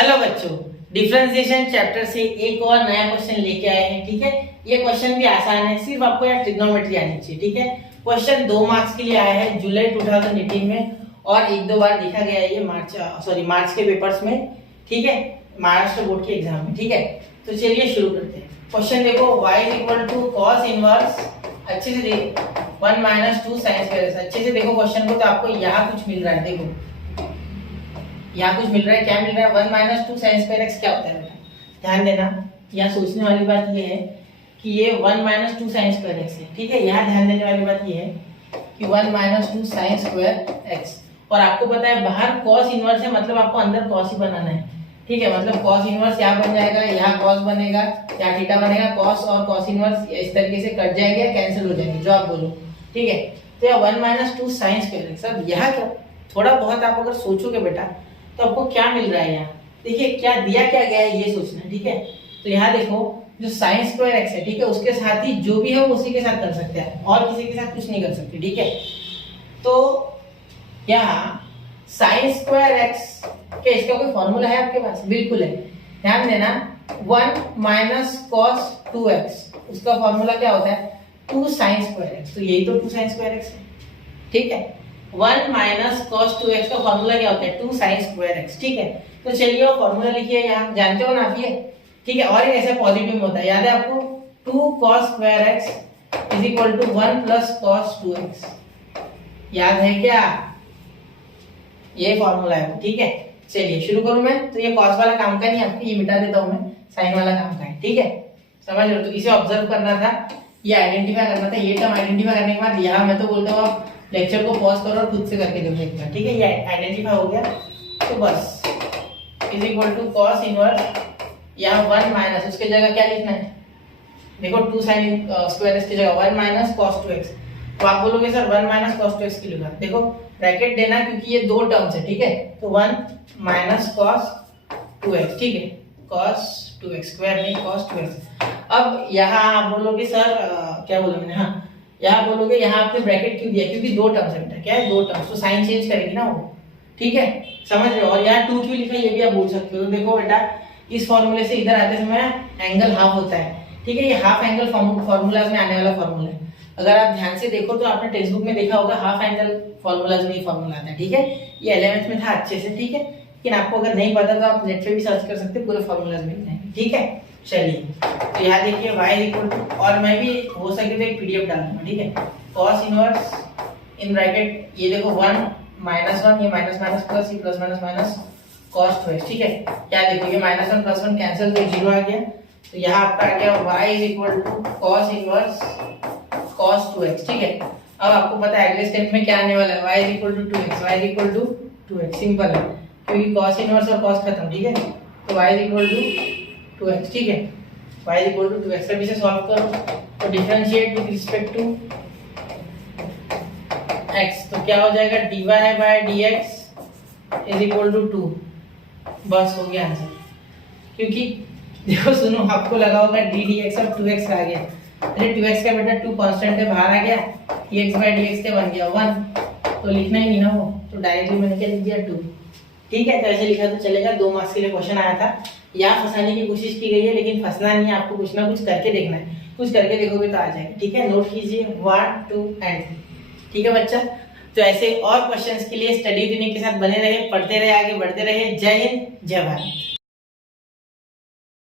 Hello बच्चों, differentiation chapter से एक और नया क्वेश्चन लेके आए हैं। ठीक है, ये क्वेश्चन भी आसान है, सिर्फ आपको यार ट्रिग्नोमेट्री आनी चाहिए। ठीक है, क्वेश्चन 2 मार्क्स के लिए आया है जुलाई 2018 में और एक दो बार देखा गया है ये मार्च के पेपर्स में। ठीक है, महाराष्ट्र बोर्ड के एग्जाम में। ठीक है, तो चलिए शुरू करते हैं। क्वेश्चन देखो, y = cos इनवर्स, अच्छे से देखो 1 - 2 sin स्क्वायर। अच्छे से देखो क्वेश्चन को, तो आपको यहाँ कुछ मिल रहा है। देखो यहाँ कुछ मिल रहा है, क्या मिल रहा है? 1 - 2 sin स्क्वायर x क्या होता है बेटा? ध्यान देना, यहाँ सोचने वाली बात ये है कि ये 1 - 2 sin स्क्वायर x है। ठीक है, यहाँ ध्यान देने वाली बात ये है कि 1 - 2 sin स्क्वायर x, और आपको पता है बाहर cos इनवर्स है, मतलब आपको अंदर cos ही बनाना है। ठीक है, मतलब cos इनवर्स यहाँ बन जाएगा, यहाँ cos बनेगा, यहाँ थीटा बनेगा, cos और cos इनवर्स इस तरीके से कट जाएंगे, कैंसिल हो जाएंगे, जो आप बोलो। ठीक है, तो यह 1 - 2 sin स्क्वायर x। अब यहाँ क्या, थोड़ा बहुत आप अगर सोचोगे बेटा तो आपको क्या मिल रहा है यहाँ? देखिए क्या दिया क्या गया है, ये सोचना है। ठीक है, तो यहाँ देखो जो sin स्क्वायर x है, ठीक है, उसके साथ ही जो भी है वो उसी के साथ कर सकते हैं, और किसी के साथ कुछ नहीं कर सकते। ठीक है, तो यहाँ sin स्क्वायर x के इसका कोई फॉर्मूला है आपके पास? बिल्कुल है, ध्यान देना। 1 - cos 2x, उसका फॉर्मूला क्या होता है? 2 sin स्क्वायर x, तो यही तो 2 sin स्क्वायर x है। ठीक है, 1 - cos 2x का फॉर्मूला क्या होता है? 2 sin स्क्वायर x। ठीक है, तो चलिए वो फॉर्मूला लिखिए, यहाँ जानते हो ना आप ये। ठीक है, और एक ऐसा पॉजिटिव में होता है, याद है आपको? 2 cos square x = 1 + cos 2x, याद है क्या? ये फॉर्मूला है। ठीक है, चलिए शुरू करूं मैं। तो ये cos वाला काम का नहीं, आपको ये मिटा देता हूं मैं, sin वाला काम का है। ठीक है, समझ लो, तो इसे ऑब्जर्व करना था, ये आइडेंटिफाई करना था। ये टर्म आइडेंटिफाई करने के बाद यहाँ मैं तो बोलता हूँ आप लेक्चर को पॉज करो और खुद से करके देखो एक बार। ठीक है, ये आइडेंटिफाई हो गया, तो बस = cos इनवर्स, यहाँ 1 - उसके जगह क्या लिखना है? देखो 2 sin स्क्वायर x की जगह 1 - cos 2x, तो आप बोलोगे सर 1 - cos 2x की लिखा। देखो ब्रैकेट देना, क्योंकि ये दो टर्म्स है। ठीक है, तो 1 - cos 2x। ठीक है, cos 2x स्क्वायर नहीं, cos 2x। अब यहाँ आप बोलोगे सर क्या बोला मैंने? हाँ, यहाँ बोलोगे यहाँ आपने ब्रैकेट क्यों दिया? क्योंकि दो टर्म्स है बेटा। क्या है? दो टर्म्स, तो साइन चेंज करेगी ना वो। ठीक है, समझ रहे हो? और यहाँ 2 क्यों लिखा है ये भी आप बोल सकते हो। तो देखो बेटा, इस फॉर्मूले से इधर आते समय एंगल हाफ होता है। ठीक है, ये हाफ एंगल फॉर्मूलाज में आने वाला फॉर्मूला है। अगर आप ध्यान से देखो तो आपने टेक्स्ट बुक में देखा होगा, हाफ एंगल फॉर्मूलाज में ये फॉर्मूला आता है। ठीक है, ये 11th में था अच्छे से। ठीक है, लेकिन आपको अगर नहीं पता तो आप नेट पे भी सर्च कर सकते हैं, पूरे फॉर्मूलाज मिल जाएंगे। ठीक है, चलिए तो यहाँ देखिए y और मैं भी हो सके तो एक पीडीएफ डाल दूंगा। ठीक है, cos इनवर्स इन ब्रैकेट, ये देखो 1 - 1, ये माइनस प्लस, ये प्लस माइनस cos 2x। ठीक है, क्या देखो ये -1 + 1 कैंसिल, तो 0 आ गया। तो यहाँ आपका आ गया y = cos inverse cos 2x। ठीक है, अब आपको पता है अगले स्टेप में क्या आने वाला है? y = 2x, y = 2x, simple है, क्योंकि cos इनवर्स और cos खत्म। ठीक है, तो y = 2x। ठीक है, y = 2x। अब इसे सॉल्व करो, तो differentiate with respect to x, तो क्या हो जाएगा? dy/dx = 2। बस हो गया आंसर। क्योंकि देखो सुनो, आपको लगा होगा ddx और 2x आ गया। अरे 2x का बेटा 2 कांस्टेंट है, बाहर आ गया, dx/dx क्या बन गया? 1, तो लिखना ही नहीं ना वो, तो डायरेक्टली मैंने क्या लिख दिया? 2। ठीक है, तो ऐसे लिखा तो चलेगा। 2 मार्क्स के लिए क्वेश्चन आया था, यहाँ फंसाने की कोशिश की गई है, लेकिन फंसना नहीं है, आपको कुछ ना कुछ करके देखना है। कुछ करके देखोगे तो आ जाएगा। ठीक है, नोट कीजिए 1, 2 एंड 3। ठीक है बच्चा, तो ऐसे और क्वेश्चंस के लिए स्टडी यूनिट के साथ बने रहे, पढ़ते रहे, आगे बढ़ते रहे। जय हिंद, जय भारत।